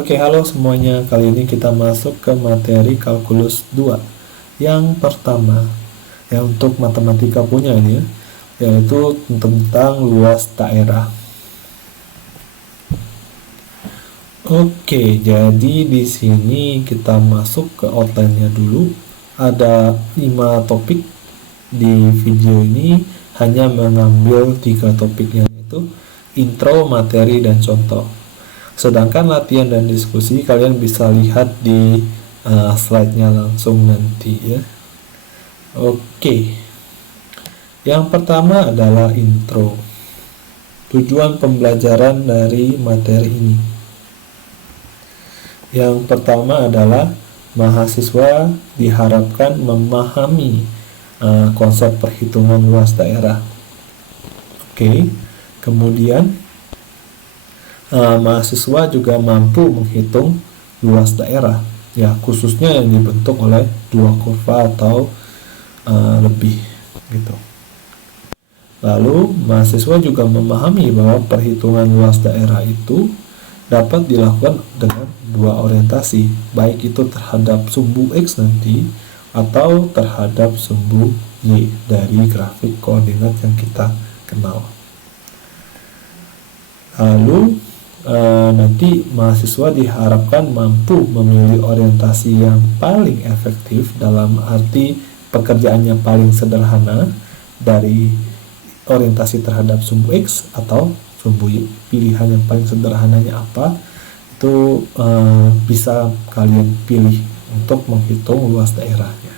Oke, halo semuanya. Kali ini kita masuk ke materi kalkulus 2. Yang pertama, ya untuk matematika punya ini ya, yaitu tentang luas daerah. Oke, jadi di sini kita masuk ke outline-nya dulu. Ada 5 topik. Di video ini hanya mengambil 3 topiknya, yaitu intro, materi, dan contoh. Sedangkan latihan dan diskusi kalian bisa lihat di slide-nya langsung nanti ya. Oke. Yang pertama adalah intro. Tujuan pembelajaran dari materi ini. Yang pertama adalah mahasiswa diharapkan memahami konsep perhitungan luas daerah. Oke. Kemudian mahasiswa juga mampu menghitung luas daerah, ya khususnya yang dibentuk oleh 2 kurva atau lebih gitu. Lalu mahasiswa juga memahami bahwa perhitungan luas daerah itu dapat dilakukan dengan 2 orientasi, baik itu terhadap sumbu X nanti atau terhadap sumbu Y dari grafik koordinat yang kita kenal. Lalu nanti mahasiswa diharapkan mampu memilih orientasi yang paling efektif, dalam arti pekerjaannya paling sederhana dari orientasi terhadap sumbu X atau sumbu Y. Pilihan yang paling sederhananya apa, itu bisa kalian pilih untuk menghitung luas daerahnya.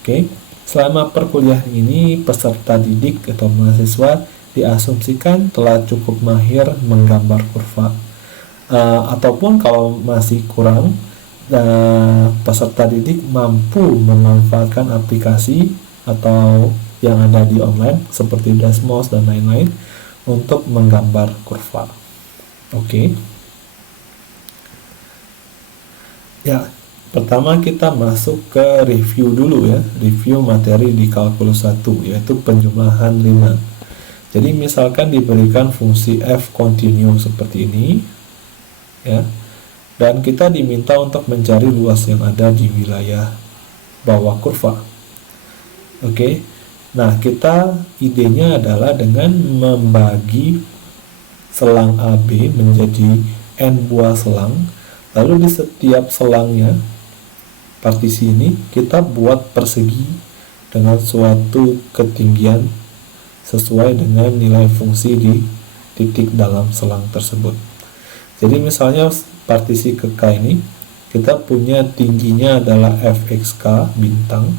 Oke, selama perkuliahan ini peserta didik atau mahasiswa diasumsikan telah cukup mahir menggambar kurva, ataupun kalau masih kurang, peserta didik mampu memanfaatkan aplikasi atau yang ada di online seperti Desmos dan lain-lain untuk menggambar kurva. Oke. Ya, pertama kita masuk ke review dulu ya, review materi di kalkulus 1, yaitu penjumlahan 5. Jadi misalkan diberikan fungsi f continue seperti ini ya, dan kita diminta untuk mencari luas yang ada di wilayah bawah kurva. Oke. Nah, kita idenya adalah dengan membagi selang AB menjadi n buah selang, lalu di setiap selangnya partisi ini kita buat persegi dengan suatu ketinggian sesuai dengan nilai fungsi di titik dalam selang tersebut. Jadi misalnya partisi ke K ini kita punya tingginya adalah fxk bintang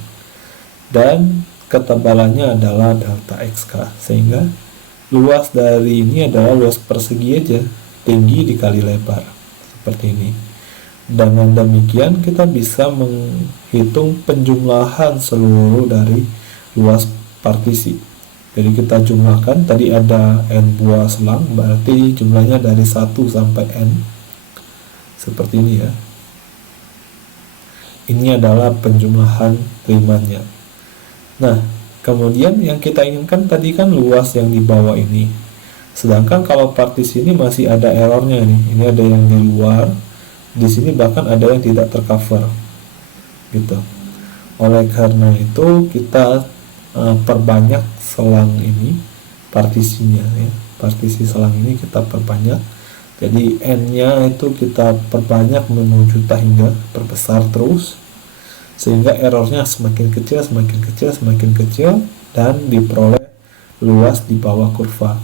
dan ketebalannya adalah delta xk, sehingga luas dari ini adalah luas persegi aja, tinggi dikali lebar seperti ini. Dengan demikian kita bisa menghitung penjumlahan seluruh dari luas partisi. Jadi kita jumlahkan, tadi ada n buah selang, berarti jumlahnya dari 1 sampai n seperti ini ya. Ini adalah penjumlahan rimanya. Nah, kemudian yang kita inginkan tadi kan luas yang di bawah ini. Sedangkan kalau partisi ini masih ada errornya nih. Ini ada yang di luar, di sini bahkan ada yang tidak tercover gitu. Oleh karena itu kita perbanyak selang ini, partisinya ya, partisi selang ini kita perbanyak. Jadi n-nya itu kita perbanyak menuju hingga perbesar terus, sehingga errornya semakin kecil, semakin kecil, semakin kecil, dan diperoleh luas di bawah kurva.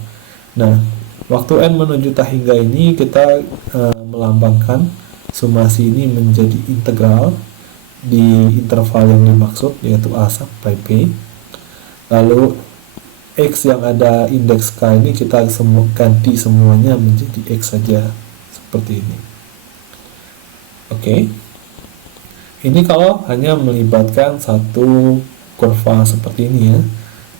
Nah, waktu n menuju hingga ini kita melambangkan sumasi ini menjadi integral di interval yang dimaksud, yaitu a sampai b. Lalu X yang ada indeks K ini kita ganti semuanya menjadi X saja seperti ini. Oke. Ini kalau hanya melibatkan satu kurva seperti ini ya.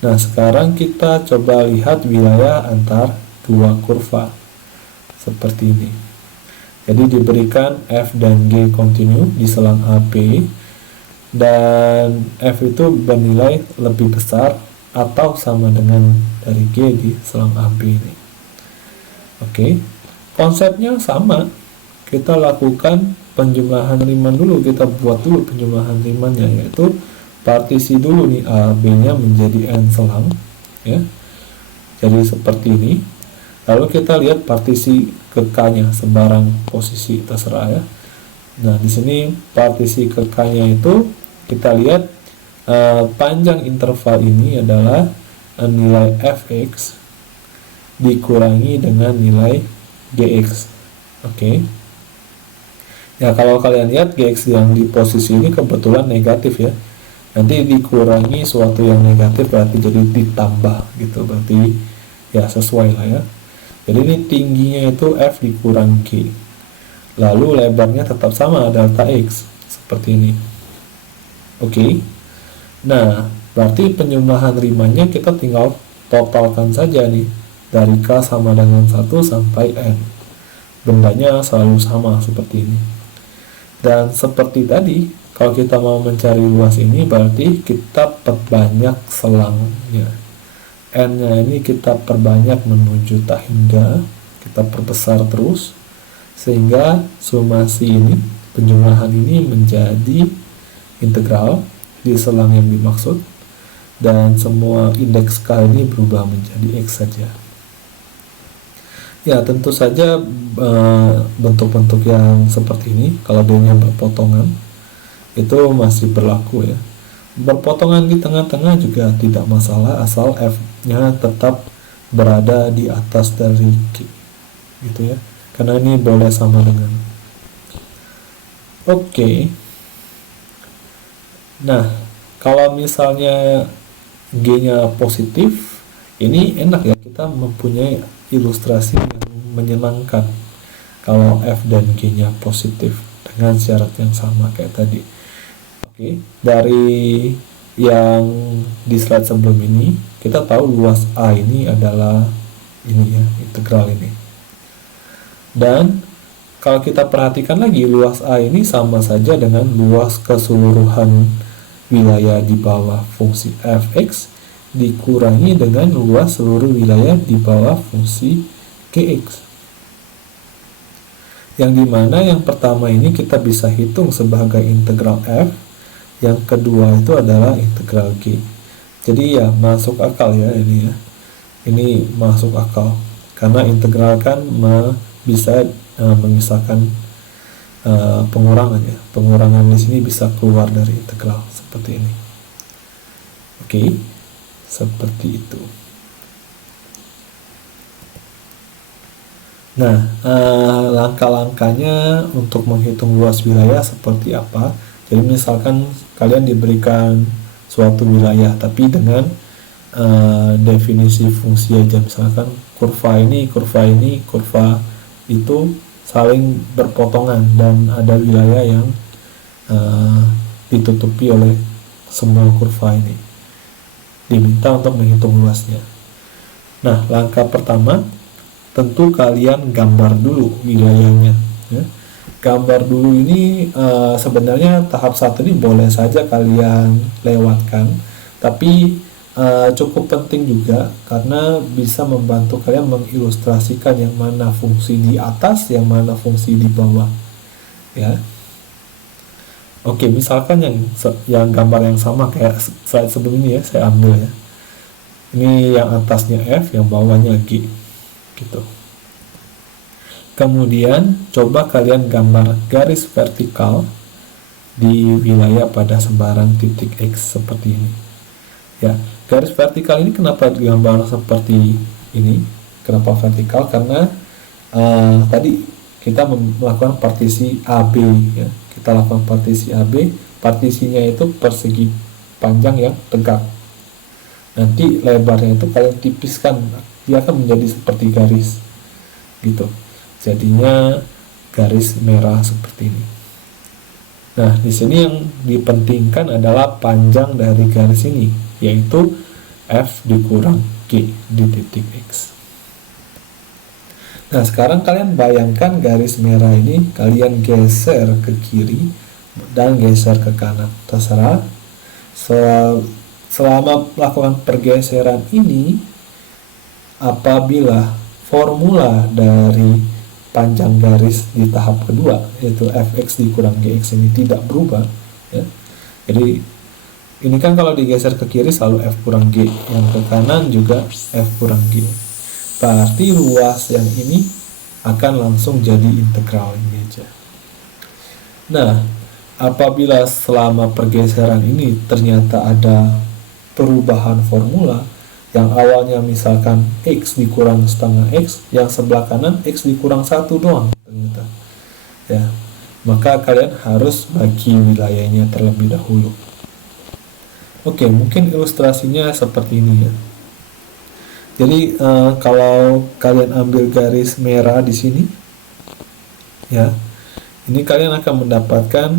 Nah, sekarang kita coba lihat wilayah antar 2 kurva seperti ini. Jadi diberikan F dan G kontinu di selang AB, dan F itu bernilai lebih besar atau sama dengan dari G di selang AB ini. Oke, konsepnya sama. kita lakukan penjumlahan riman dulu, kita buat dulu penjumlahan rimannya, yaitu partisi dulu nih A, B nya menjadi N selang ya. Jadi seperti ini. Lalu kita lihat partisi ke K-nya, sembarang posisi terserah ya. Nah, di sini partisi ke K-nya itu kita lihat panjang interval ini adalah nilai fx dikurangi dengan nilai gx. Oke. Ya, kalau kalian lihat gx yang di posisi ini kebetulan negatif ya. Nanti dikurangi suatu yang negatif berarti jadi ditambah gitu. Berarti ya sesuai lah ya. Jadi ini tingginya itu f dikurang g. Lalu lebarnya tetap sama, delta x. Seperti ini. Oke. Nah, berarti penjumlahan rimannya kita tinggal totalkan saja nih. Dari K sama dengan 1 sampai N. Bendanya selalu sama seperti ini. Dan seperti tadi, kalau kita mau mencari luas ini berarti kita perbanyak selangnya. N-nya ini kita perbanyak menuju tak hingga, kita perbesar terus, sehingga summasi ini, penjumlahan ini menjadi integral di selang yang dimaksud, dan semua indeks K ini berubah menjadi X saja. Ya, tentu saja bentuk-bentuk yang seperti ini, kalau D-nya berpotongan, itu masih berlaku ya. Berpotongan di tengah-tengah juga tidak masalah, asal F-nya tetap berada di atas dari G gitu ya, karena ini boleh sama dengan. Oke. Nah, kalau misalnya G-nya positif, ini enak ya, kita mempunyai ilustrasi yang menyenangkan kalau F dan G-nya positif dengan syarat yang sama kayak tadi. Oke, dari yang di slide sebelum ini, kita tahu luas A ini adalah ini ya, integral ini. Dan kalau kita perhatikan lagi, luas A ini sama saja dengan luas keseluruhan wilayah di bawah fungsi fx dikurangi dengan luas seluruh wilayah di bawah fungsi gx. Yang dimana yang pertama ini kita bisa hitung sebagai integral f, yang kedua itu adalah integral g. Jadi ya masuk akal ya ini ya. Ini masuk akal karena integral kan bisa mengisahkan pengurangan ya. Pengurangan di sini bisa keluar dari integral seperti ini. Oke, seperti itu. Nah, langkah-langkahnya untuk menghitung luas wilayah seperti apa? Jadi misalkan kalian diberikan suatu wilayah tapi dengan definisi fungsi aja, misalkan kurva ini, kurva itu saling berpotongan dan ada wilayah yang ditutupi oleh semua kurva ini. Diminta untuk menghitung luasnya. Nah, langkah pertama tentu kalian gambar dulu wilayahnya ya. Gambar dulu ini sebenarnya tahap 1 ini boleh saja kalian lewatkan, tapi cukup penting juga karena bisa membantu kalian mengilustrasikan yang mana fungsi di atas, yang mana fungsi di bawah ya. Oke, misalkan yang gambar yang sama kayak slide sebelum ini ya, saya ambil ya. Ini yang atasnya F, yang bawahnya G gitu. Kemudian coba kalian gambar garis vertikal di wilayah pada sembarang titik X seperti ini. Ya, garis vertikal ini kenapa digambar seperti ini? Kenapa vertikal? Karena tadi kita melakukan partisi AB ya. Kita lakukan partisi AB, partisinya itu persegi panjang yang tegak. Nanti lebarnya itu kalian tipiskan, dia akan menjadi seperti garis gitu. Jadinya garis merah seperti ini. Nah, di sini yang dipentingkan adalah panjang dari garis ini, yaitu F dikurang G di titik X. Nah, sekarang kalian bayangkan garis merah ini kalian geser ke kiri dan geser ke kanan. Terserah. Selama melakukan pergeseran ini, apabila formula dari panjang garis di tahap kedua, yaitu fx dikurang gx ini tidak berubah ya. Jadi ini kan kalau digeser ke kiri selalu f kurang g, yang ke kanan juga f kurang g. Berarti ruas yang ini akan langsung jadi integral ini aja. Nah, apabila selama pergeseran ini ternyata ada perubahan formula, yang awalnya misalkan x dikurang setengah x, yang sebelah kanan x dikurang 1 doang ternyata ya, maka kalian harus bagi wilayahnya terlebih dahulu. Oke, mungkin ilustrasinya seperti ini ya. Jadi kalau kalian ambil garis merah di sini ya, ini kalian akan mendapatkan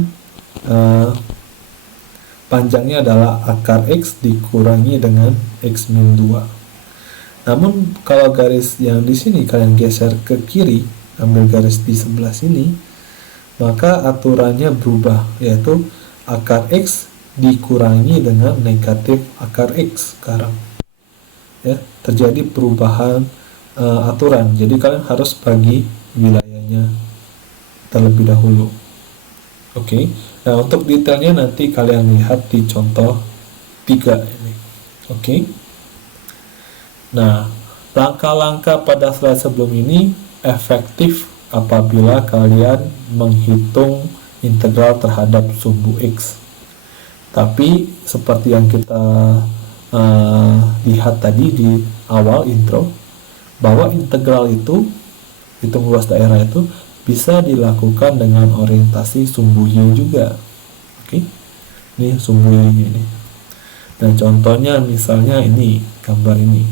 panjangnya adalah akar x dikurangi dengan x min 2. Namun kalau garis yang di sini kalian geser ke kiri, ambil garis di sebelah sini, maka aturannya berubah, yaitu akar x dikurangi dengan negatif akar x sekarang ya, terjadi perubahan aturan. Jadi kalian harus bagi wilayahnya terlebih dahulu. Oke. Nah, untuk detailnya nanti kalian lihat di contoh 3 ini. Oke. Nah, langkah-langkah pada slide sebelum ini efektif apabila kalian menghitung integral terhadap sumbu x. Tapi seperti yang kita lihat tadi di awal intro, bahwa integral itu, hitung luas daerah itu bisa dilakukan dengan orientasi sumbu y juga. Oke, ini sumbu y ini. Dan contohnya misalnya ini, gambar ini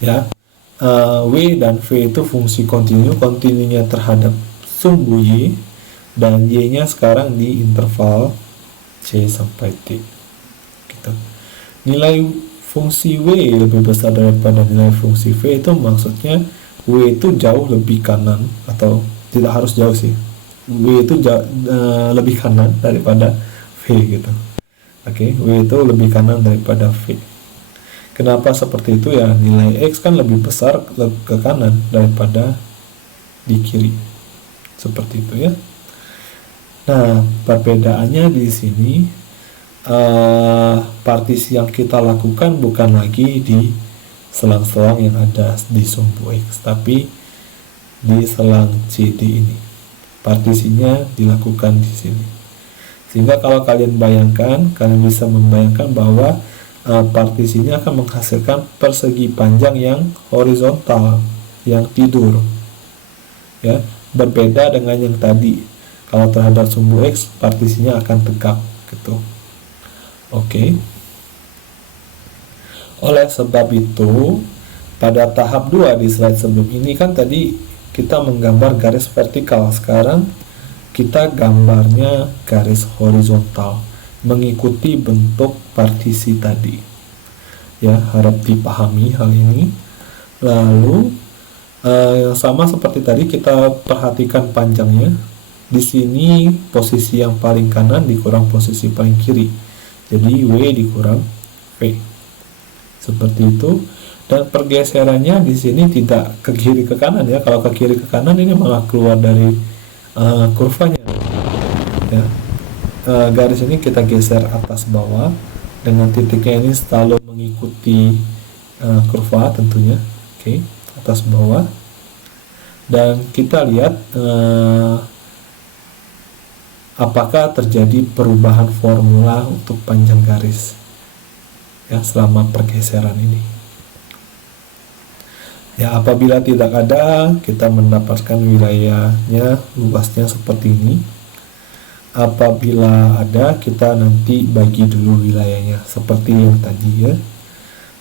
ya, w dan v itu fungsi kontinu, kontinunya terhadap sumbu y, dan y-nya sekarang di interval c sampai t gitu. Nilai fungsi w lebih besar daripada nilai fungsi v itu maksudnya w itu jauh lebih kanan, atau tidak harus jauh sih, w itu lebih kanan daripada v gitu. Oke, w itu lebih kanan daripada v. Kenapa seperti itu ya? Nilai x kan lebih besar ke kanan daripada di kiri, seperti itu ya. Nah, perbedaannya di sini partisi yang kita lakukan bukan lagi di selang-selang yang ada di sumbu x, tapi di selang CD ini. Partisinya dilakukan di sini. Sehingga kalau kalian bayangkan, kalian bisa membayangkan bahwa partisinya akan menghasilkan persegi panjang yang horizontal, yang tidur. Ya, berbeda dengan yang tadi. Kalau terhadap sumbu x, partisinya akan tegak gitu. Oke. Oleh sebab itu, pada tahap 2 di slide sebelum ini kan tadi kita menggambar garis vertikal. Sekarang kita gambarnya garis horizontal, mengikuti bentuk partisi tadi. Ya, harap dipahami hal ini. Lalu sama seperti tadi, kita perhatikan panjangnya. Di sini posisi yang paling kanan dikurang posisi paling kiri. Jadi W dikurang V. Seperti itu. Dan pergeserannya di sini tidak ke kiri ke kanan ya. Kalau ke kiri ke kanan ini malah keluar dari kurvanya. Ya. Garis ini kita geser atas bawah dengan titiknya ini selalu mengikuti kurva tentunya. Oke, atas bawah. Dan kita lihat apakah terjadi perubahan formula untuk panjang garis ya selama pergeseran ini. Ya, apabila tidak ada, kita mendapatkan wilayahnya luasnya seperti ini. Apabila ada, kita nanti bagi dulu wilayahnya seperti yang tadi ya.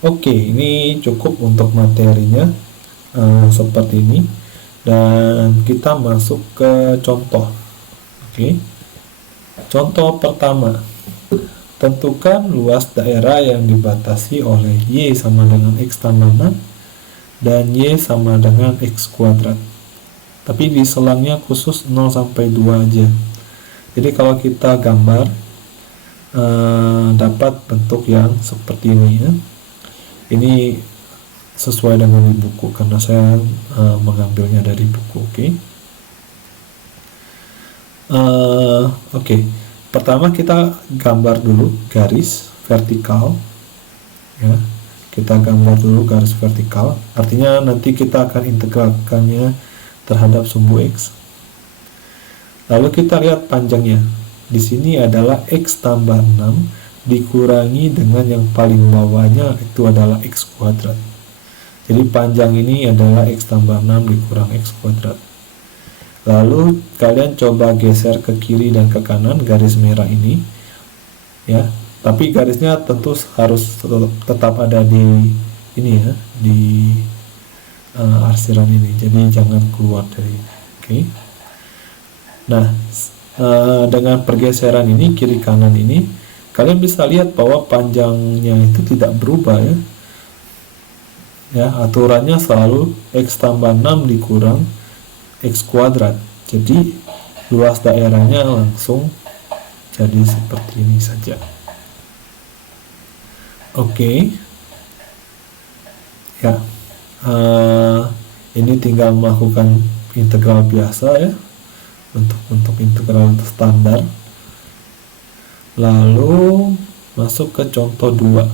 Oke, ini cukup untuk materinya seperti ini. Dan kita masuk ke contoh. Oke. Contoh pertama, tentukan luas daerah yang dibatasi oleh Y sama dengan X tambah 6 dan Y sama dengan X kuadrat. Tapi di selangnya khusus 0 sampai 2 aja. Jadi kalau kita gambar dapat bentuk yang seperti ini ya. Ini sesuai dengan di buku, karena saya mengambilnya dari buku. Oke. Pertama kita gambar dulu garis vertikal, ya. Kita gambar dulu garis vertikal, artinya nanti kita akan integralkannya terhadap sumbu X. Lalu kita lihat panjangnya. Di sini adalah X tambah 6 dikurangi dengan yang paling bawahnya itu adalah X kuadrat. Jadi panjang ini adalah X tambah 6 dikurang X kuadrat. Lalu kalian coba geser ke kiri dan ke kanan garis merah ini, ya. Tapi garisnya tentu harus tetap ada di ini, ya, di arsiran ini. Jadi jangan keluar dari. Nah, dengan pergeseran ini kiri kanan ini, kalian bisa lihat bahwa panjangnya itu tidak berubah, ya. Ya, aturannya selalu X tambah 6 dikurang X kuadrat. Jadi luas daerahnya langsung jadi seperti ini saja. Ya, ini tinggal melakukan integral biasa, ya, untuk integral standar. Lalu masuk ke contoh 2.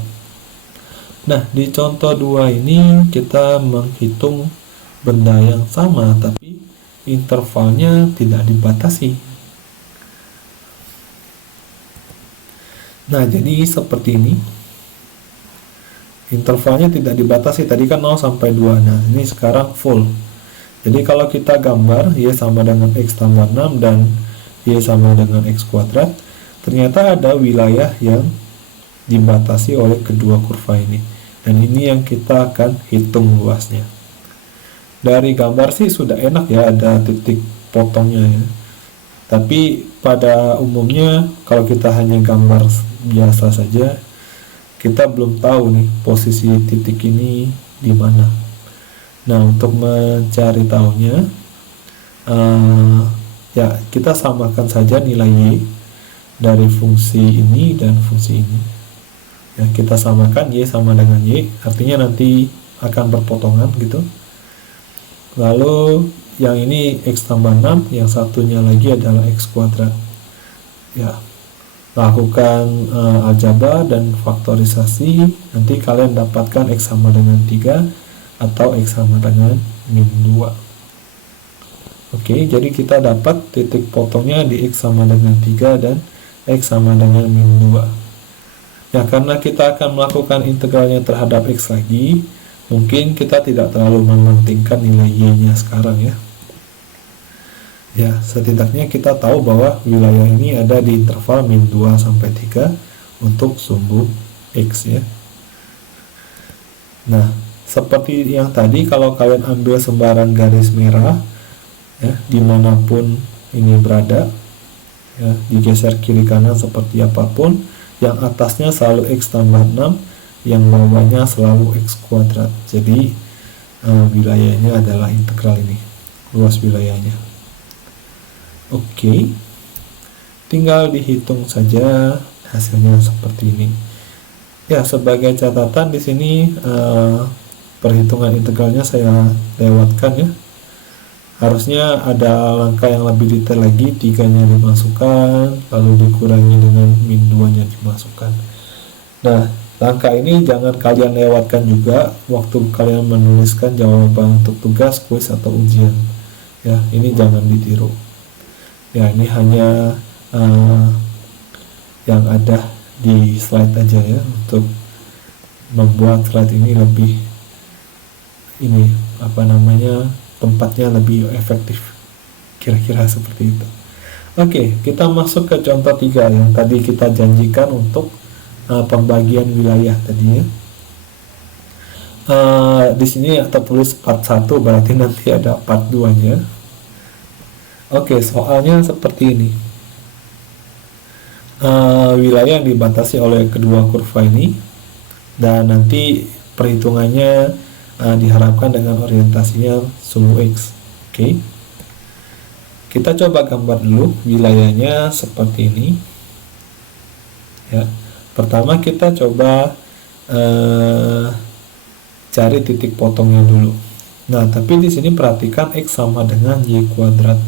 Nah, di contoh 2 ini kita menghitung benda yang sama, tapi intervalnya tidak dibatasi. Nah, jadi seperti ini. Intervalnya tidak dibatasi, tadi kan 0 sampai 2. Nah, ini sekarang full. Jadi kalau kita gambar Y sama dengan X tambah 6 dan Y sama dengan X kuadrat, ternyata ada wilayah yang dibatasi oleh kedua kurva ini. Dan ini yang kita akan hitung luasnya. Dari gambar sih sudah enak, ya, ada titik potongnya, ya. Tapi pada umumnya kalau kita hanya gambar biasa saja, kita belum tahu nih posisi titik ini di mana. Nah, untuk mencari tahunya, ya, kita samakan saja nilai Y dari fungsi ini dan fungsi ini. Ya, kita samakan Y sama dengan Y, artinya nanti akan berpotongan gitu. Lalu yang ini X tambah 6, yang satunya lagi adalah X kuadrat. Ya, lakukan aljabar dan faktorisasi, nanti kalian dapatkan X sama dengan 3 atau X sama dengan min 2. Jadi kita dapat titik potongnya di X sama dengan 3 dan X sama dengan min 2. Ya, karena kita akan melakukan integralnya terhadap X lagi, mungkin kita tidak terlalu mementingkan nilai Y-nya sekarang, ya. Ya, setidaknya kita tahu bahwa wilayah ini ada di interval min 2 sampai 3 untuk sumbu X, ya. Nah, seperti yang tadi, kalau kalian ambil sembarang garis merah, ya, dimanapun ini berada, ya, digeser kiri kanan seperti apapun, yang atasnya selalu X tambah 6, yang bawahnya selalu X kuadrat. Jadi wilayahnya adalah integral ini, luas wilayahnya. Tinggal dihitung saja hasilnya seperti ini. Ya, sebagai catatan di sini perhitungan integralnya saya lewatkan, ya. Harusnya ada langkah yang lebih detail lagi, 3-nya dimasukkan, lalu dikurangi dengan min 2-nya dimasukkan. Nah, langkah ini jangan kalian lewatkan juga waktu kalian menuliskan jawaban untuk tugas, kuis, atau ujian. Ya, ini jangan ditiru. Ya, ini hanya yang ada di slide aja, ya, untuk membuat slide ini lebih tempatnya lebih efektif, kira-kira seperti itu. Kita masuk ke contoh 3 yang tadi kita janjikan untuk pembagian wilayah tadi, ya. Di sini tertulis part 1, berarti nanti ada part 2-nya. Soalnya seperti ini. Wilayah yang dibatasi oleh kedua kurva ini, dan nanti perhitungannya diharapkan dengan orientasinya sumbu X. Kita coba gambar dulu wilayahnya seperti ini, ya. Pertama kita coba cari titik potongnya dulu. Nah, tapi di sini perhatikan X sama dengan Y kuadrat.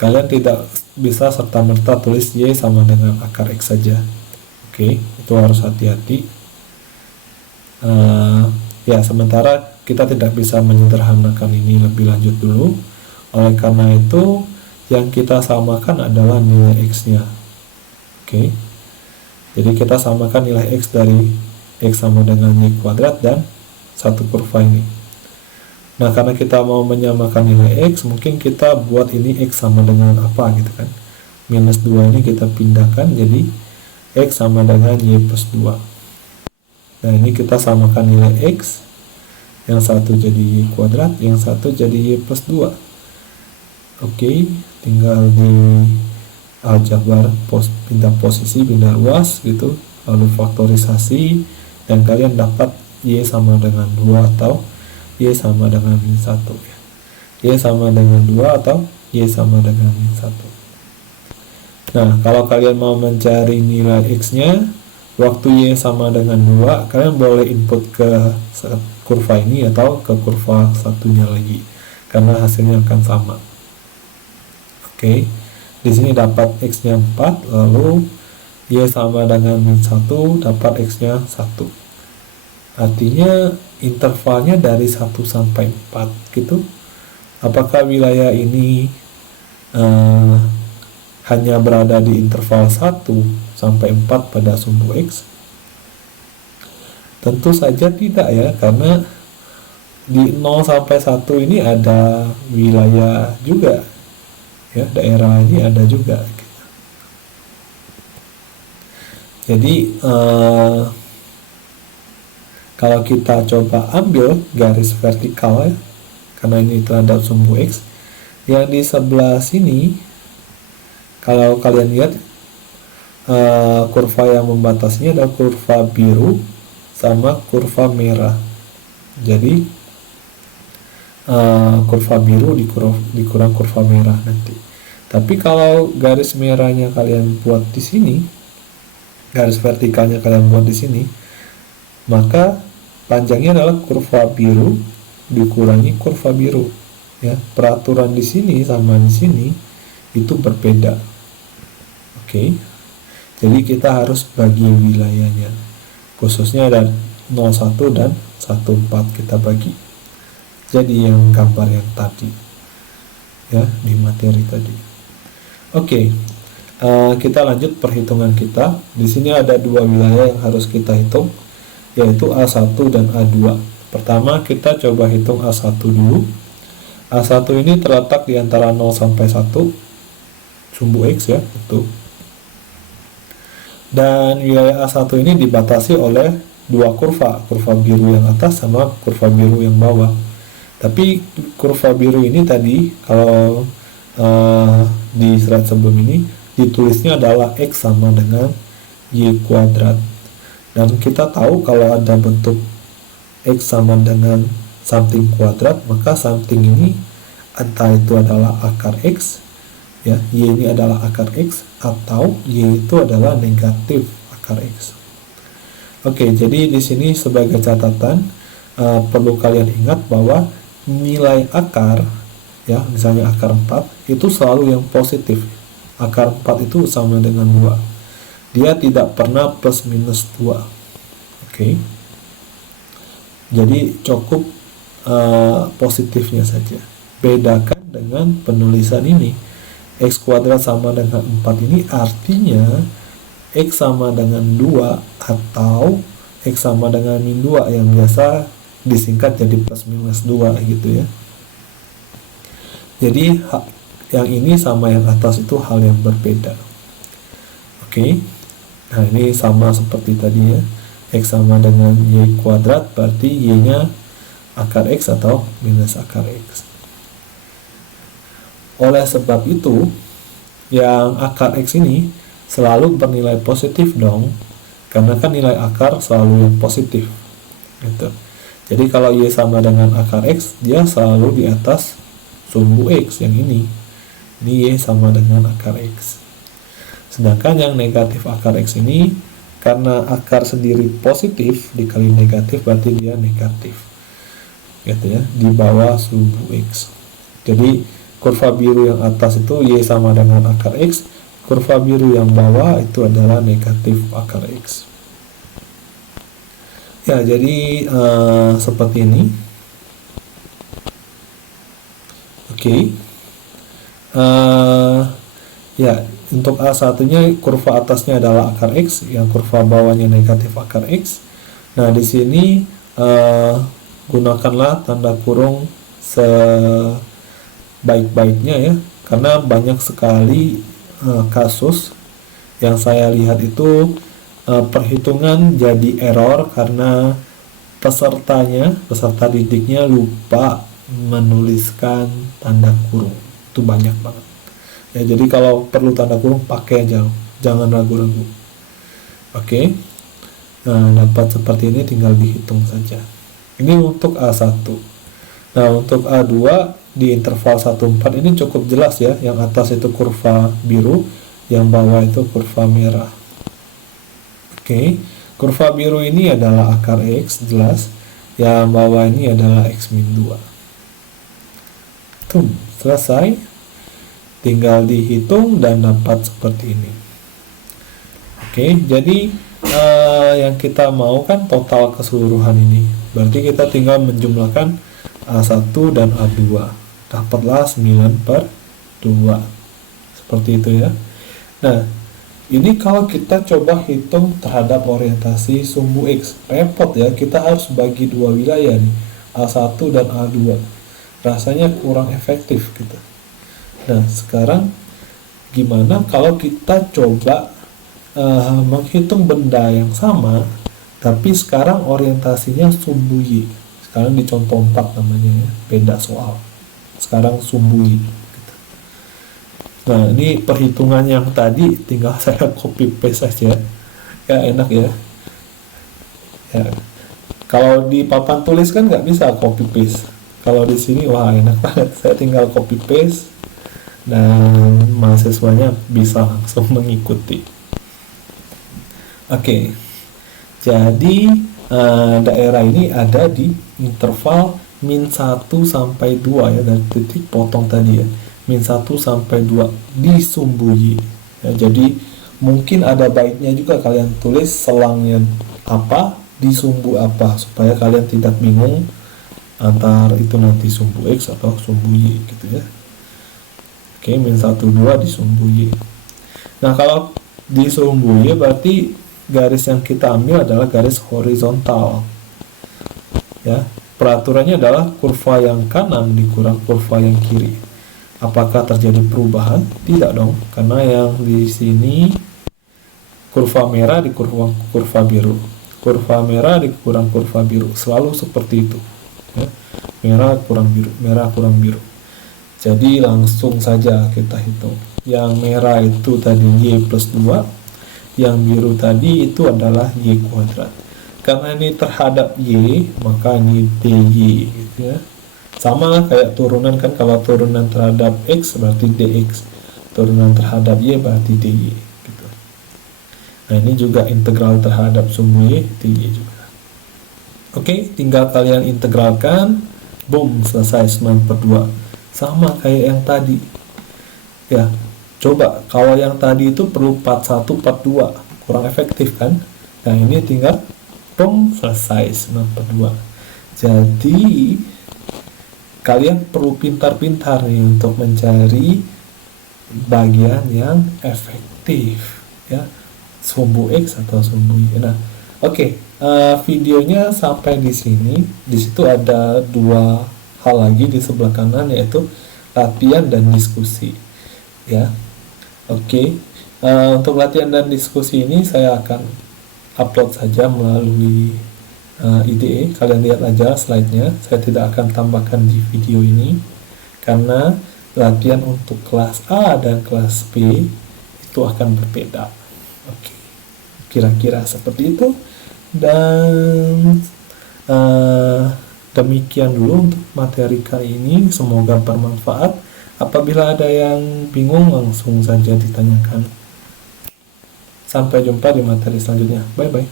Kalian tidak bisa serta-merta tulis Y sama dengan akar X saja. Oke, itu harus hati-hati. Ya, sementara kita tidak bisa menyederhanakan ini lebih lanjut dulu. Oleh karena itu, yang kita samakan adalah nilai X-nya. Oke, jadi kita samakan nilai X dari X sama dengan Y kuadrat dan satu kurva ini. Nah, karena kita mau menyamakan nilai X, mungkin kita buat ini X sama dengan apa gitu kan. Minus 2 ini kita pindahkan jadi X sama dengan Y plus 2. Nah, ini kita samakan nilai X. Yang satu jadi Y kuadrat, yang satu jadi Y plus 2. Oke, tinggal di aljabar pindah posisi, pindah ruas gitu, lalu faktorisasi, dan kalian dapat Y sama dengan 2 atau Y sama dengan min 1 ya. Y sama dengan 2 atau Y sama dengan min 1. Nah, kalau kalian mau mencari nilai X-nya waktu Y sama dengan 2, kalian boleh input ke kurva ini atau ke kurva satunya lagi, karena hasilnya akan sama. Oke, di sini dapat X-nya 4, lalu Y sama dengan min 1, dapat X-nya 1. Artinya intervalnya dari 1 sampai 4 gitu. Apakah wilayah ini hanya berada di interval 1 sampai 4 pada sumbu X? Tentu saja tidak ya, karena di 0 sampai 1 ini ada wilayah juga ya, daerah ini ada juga gitu. Jadi kalau kita coba ambil garis vertikal ya, karena ini terhadap sumbu X, yang di sebelah sini kalau kalian lihat kurva yang membatasinya adalah kurva biru sama kurva merah. Jadi kurva biru dikurang kurva merah nanti. Tapi kalau garis merahnya kalian buat di sini, garis vertikalnya kalian buat di sini, maka panjangnya adalah kurva biru dikurangi kurva biru ya. Peraturan di sini sama di sini itu berbeda. Oke. Jadi kita harus bagi wilayahnya. Khususnya ada 01 dan 14 kita bagi. Jadi yang gambar yang tadi ya, di materi tadi. Oke, kita lanjut perhitungan kita. Di sini ada dua wilayah yang harus kita hitung, yaitu A1 dan A2. Pertama kita coba hitung A1 dulu. A1 ini terletak di antara 0 sampai 1 sumbu X ya, itu. Dan wilayah A1 ini dibatasi oleh dua kurva biru yang atas sama kurva biru yang bawah. Tapi kurva biru ini tadi kalau di slide sebelum ini ditulisnya adalah X sama dengan Y kuadrat. Dan kita tahu kalau ada bentuk X sama dengan something kuadrat, maka something ini entah itu adalah akar X ya, Y ini adalah akar X, atau Y itu adalah negatif akar X. Oke, jadi di sini sebagai catatan perlu kalian ingat bahwa nilai akar ya, misalnya akar 4 itu selalu yang positif. Akar 4 itu sama dengan 2. Dia tidak pernah plus minus 2. Oke. Jadi cukup positifnya saja. Bedakan dengan penulisan ini. X kuadrat sama dengan 4 ini artinya X sama dengan 2 atau X sama dengan min 2 yang biasa disingkat jadi plus minus 2 gitu ya. Jadi yang ini sama yang atas itu hal yang berbeda. Oke. Nah, ini sama seperti tadi ya. X sama dengan Y kuadrat berarti Y nya akar X atau minus akar X. Oleh sebab itu yang akar X ini selalu bernilai positif dong, karena kan nilai akar selalu yang positif gitu. Jadi kalau Y sama dengan akar X, dia selalu di atas sumbu X yang ini. Ini Y sama dengan akar X. Sedangkan yang negatif akar X ini, karena akar sendiri positif dikali negatif berarti dia negatif. gitu ya, di bawah sumbu X. Jadi kurva biru yang atas itu Y sama dengan akar X, kurva biru yang bawah itu adalah negatif akar X. Ya, jadi seperti ini. Oke. Ya, untuk A1-nya kurva atasnya adalah akar X, yang kurva bawahnya negatif akar X. Nah, di sini gunakanlah tanda kurung sebaik-baiknya ya, karena banyak sekali kasus yang saya lihat itu perhitungan jadi error karena peserta didiknya lupa menuliskan tanda kurung. Itu banyak banget ya, jadi kalau perlu tanda kurung pakai aja, jangan ragu-ragu. Oke. Nah, dapat seperti ini tinggal dihitung saja. Ini untuk A1. Nah, untuk A2 di interval 1,4 ini cukup jelas ya, yang atas itu kurva biru, yang bawah itu kurva merah. Oke. Kurva biru ini adalah akar X, jelas. Yang bawah ini adalah X-2. Tuh, selesai. Tinggal dihitung dan dapat seperti ini. Oke, jadi yang kita mau kan total keseluruhan ini. Berarti kita tinggal menjumlahkan A1 dan A2. Dapatlah 9/2. Seperti itu ya. Nah, ini kalau kita coba hitung terhadap orientasi sumbu X, repot ya, kita harus bagi dua wilayah nih, A1 dan A2. Rasanya kurang efektif gitu. Nah, sekarang gimana kalau kita coba menghitung benda yang sama, tapi sekarang orientasinya sumbu Y. Sekarang di contoh 4 namanya ya, beda soal. Sekarang sumbu Y. Nah, ini perhitungan yang tadi tinggal saya copy paste saja. Ya, enak ya. Ya. Kalau di papan tulis kan nggak bisa copy paste. Kalau di sini wah enak banget. Saya tinggal copy paste dan mahasiswanya bisa langsung mengikuti. Oke, jadi daerah ini ada di interval min 1 sampai 2 ya, dari titik potong tadi ya, min 1 sampai 2 di sumbu Y ya, jadi mungkin ada baiknya juga kalian tulis selangnya apa di sumbu apa, supaya kalian tidak bingung antar itu nanti sumbu X atau sumbu Y gitu ya. Oke, min 1, 2 di sumbu Y. Nah, kalau di sumbu Y berarti garis yang kita ambil adalah garis horizontal. Ya, peraturannya adalah kurva yang kanan dikurang kurva yang kiri. Apakah terjadi perubahan? Tidak dong, karena yang di sini kurva merah dikurang kurva biru. Kurva merah dikurang kurva biru, selalu seperti itu. Ya, merah kurang biru, merah kurang biru. Jadi langsung saja kita hitung. Yang merah itu tadi Y plus 2, yang biru tadi itu adalah Y kuadrat. Karena ini terhadap Y, maka ini DY gitu ya. Sama kayak turunan kan, kalau turunan terhadap X berarti DX, turunan terhadap Y berarti DY gitu. Nah, ini juga integral terhadap sumbu Y, DY juga. Oke, tinggal kalian integralkan, boom, selesai 9/2. Sama kayak yang tadi ya. Coba kalau yang tadi itu perlu 41, 42, kurang efektif kan. Nah, ini tinggal boom, selesai 9/2. Jadi kalian perlu pintar-pintar nih untuk mencari bagian yang efektif ya, sumbu X atau sumbu Y. Nah, oke, videonya sampai di sini. Di situ ada dua hal lagi di sebelah kanan, yaitu latihan dan diskusi ya. Oke, untuk latihan dan diskusi ini saya akan upload saja melalui IDE. Kalian lihat aja slide-nya, saya tidak akan tambahkan di video ini karena latihan untuk kelas A dan kelas B itu akan berbeda. Oke, kira-kira seperti itu. Dan demikian dulu untuk materi kali ini, semoga bermanfaat. Apabila ada yang bingung langsung saja ditanyakan. Sampai jumpa di materi selanjutnya. Bye bye.